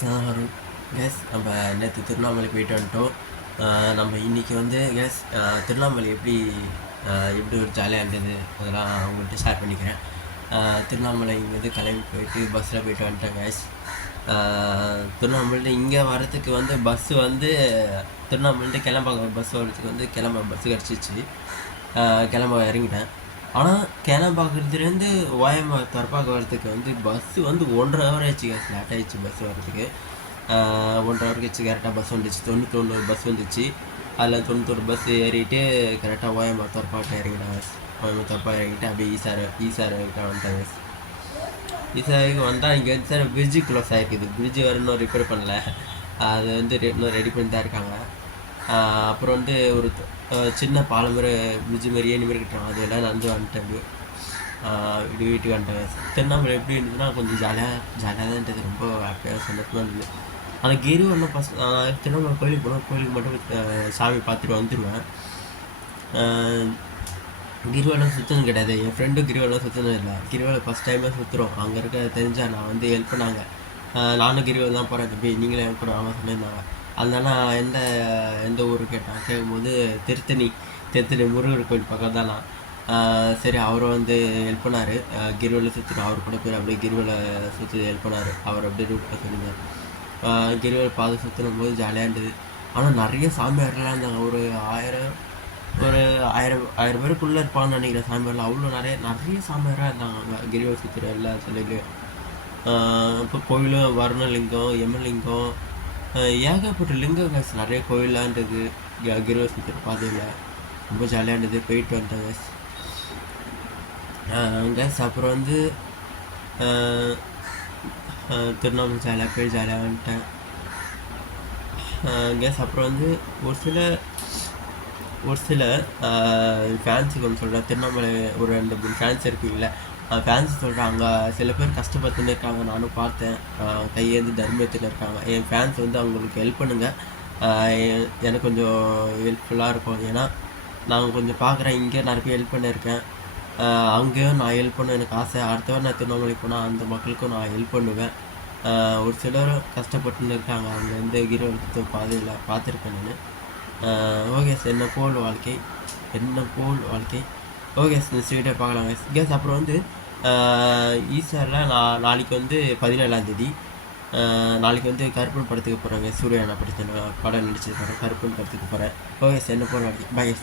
Case நம்ம நேற்று திருவண்ணாமலை போயிட்டு வந்துட்டோம். நம்ம இன்றைக்கி வந்து கேஸ் திருவண்ணாமலை எப்படி ஒரு ஜாலியாக இருந்தது அதெல்லாம் அவங்கள்ட்ட ஷேர் பண்ணிக்கிறேன். திருவண்ணாமலை இங்கேருந்து கிளம்பி போயிட்டு பஸ்ஸில் போயிட்டு வந்துட்டேன் கேஸ். திருவண்ணாமலை இங்கே வரத்துக்கு வந்து பஸ்ஸு வந்து திருவண்ணாமலை கிளம்ப பஸ் வரத்துக்கு வந்து பஸ்ஸு கிடச்சிச்சு. கிளம்ப இறங்கிட்டேன். ஆனால் கிளம்பாக்கிறதுலேருந்து ஓஎம்ஆர் தற்பாக்க வரத்துக்கு வந்து பஸ்ஸு வந்து 1.5 ஹவர் ஆயிடுச்சு கேஸ். லேட் ஆகிடுச்சு பஸ் வரத்துக்கு. 1.5 ஹவர் கழிச்சு கரெக்டாக பஸ் வந்துச்சு. 91 பஸ் வந்துச்சு. அதில் 91 பஸ் ஏறிட்டு கரெக்டாக ஓஎம்ஆர் தற்பாக்கில் இறங்கிட்டேன் கேஸ். ஓஎம்ஆர் தற்பா இறங்கிட்டு அப்படியே ஈசார் வந்துட்டேன் கேஸ். ஈசாருக்கு வந்தால் இங்கே வந்து சார் பிரிட்ஜு க்ளோஸ் ஆகிருக்குது. பிரிட்ஜு வேறு இன்னும் ரிப்பேர் பண்ணல. அது வந்து இன்னும் ரெடி பண்ணி தான் இருக்காங்க. அப்புறம் வந்து ஒரு சின்ன பாலம் மாதிரி பிரிட்ஜு மாதிரி ஏணி மாதிரி கட்டுறாங்க. அதெல்லாம் நடந்து வந்துட்டேன். வீட்டுக்கு வந்துட்டேன். திருவண்ணாமலை எப்படி இருந்ததுன்னா கொஞ்சம் ஜாலியாக தான் இருந்தது. ரொம்ப ஹாப்பியாக சந்தோஷமாக இருந்தது. ஆனால் கிரிவலம் திருவண்ணாமலை கோயிலுக்கு போனால் கோயிலுக்கு மட்டும் சாமி பார்த்துட்டு வந்துடுவேன். கிரிவலம் சுற்றணும் கிடையாது. என் ஃப்ரெண்டும் கிரிவலம் சுற்றணும் இல்லை. கிரிவலம் ஃபஸ்ட் டைமாக சுற்றுறோம். அங்கே இருக்க தெரிஞ்சால் நான் வந்து ஹெல்ப் பண்ணாங்க. நானும் கிரிவலம் தான் போகிறேன் தம்பி, நீங்களே ஹெல்ப் பண்ண அவங்க சொல்லியிருந்தாங்க. அதனால நான் எந்த ஊர் கேட்கும்போது திருத்தணி முருகர் கோயில் பக்கம் தான் நான். சரி, அவரும் வந்து ஹெல்ப் பண்ணார். கிரிவலை சுற்றிட்டு அவர் கூட போய் அப்படியே கிரிவலை சுற்றி ஹெல்ப் பண்ணார். அவர் அப்படியே ரூட்டில் சொல்லியிருந்தார். கிரிவலை பாதை சுற்றினும் போது ஜாலியாக இருந்தது. ஆனால் நிறைய சாமியாரெலாம் இருந்தாங்க. ஒரு ஆயிரம் பேருக்குள்ளே இருப்பான்னு நினைக்கிறேன் சாமியாரெலாம். அவ்வளோ நிறைய சாமியாராக இருந்தாங்க அங்கே கிரிவலை சுற்றுற எல்லா சிலையிலையும். இப்போ கோயிலும் வருணலிங்கம், யமலிங்கம், ஏகப்பட்ட லிங்கம் கேஸ். நிறைய கோயிலாக இருந்தது கிரிவலை சுற்றுற பாதையில். ரொம்ப ஜாலியாக இருந்தது. போயிட்டு வந்துட்டேன் கேஸ். கேஸ் அப்புறம் வந்து திருவண்ணாமலை ஜாலியாக வந்துட்டேன் கேஸ். அப்புறம் வந்து ஒரு சில ஃபேன்ஸுக்கு ஒன்று சொல்கிறேன். திருவண்ணாமலை ஒரு 2-3 ஃபேன்ஸ் இருக்குங்கள, ஃபேன்ஸ் சொல்கிறேன். அங்கே சில பேர் கஷ்டப்பட்டுன்னு இருக்காங்க. நானும் பார்த்தேன். கையேந்து தர்மத்தில் இருக்காங்க. என் ஃபேன்ஸ் வந்து அவங்களுக்கு ஹெல்ப் பண்ணுங்கள். எனக்கு கொஞ்சம் ஹெல்ப்ஃபுல்லாக இருக்கும். ஏன்னா நான் கொஞ்சம் பார்க்குறேன், இங்கே நிறைய பேர் ஹெல்ப் பண்ணியிருக்கேன். அங்கேயும் நான் ஹெல்ப் பண்ண எனக்கு ஆசை. அடுத்த வாரம் நான் திருவண்ணாமலை போனால் அந்த மக்களுக்கும் நான் ஹெல்ப் பண்ணுவேன். ஒரு சிலர் கஷ்டப்பட்டுன்னு இருக்காங்க. அங்கே வந்து கிரிவலத்து பாதையில் பார்த்துருக்கேன் நான். ஓகே சார், என்ன போல் வாழ்க்கை. ஓகே சார், நெக்ஸ்ட் வீடியோ பார்க்கலாம் கேஸ். அப்புறம் வந்து ஈஸ்வரில் நாளைக்கு வந்து 17ஆம் தேதி நாளைக்கு வந்து கருப்பன் படத்துக்கு போகிறாங்க. சூர்யா படம் நடிச்சிருக்காங்க. கருப்பன் படத்துக்கு போகிறேன். ஓகே சார், என்ன போல் வாழ்க்கை. பாய்.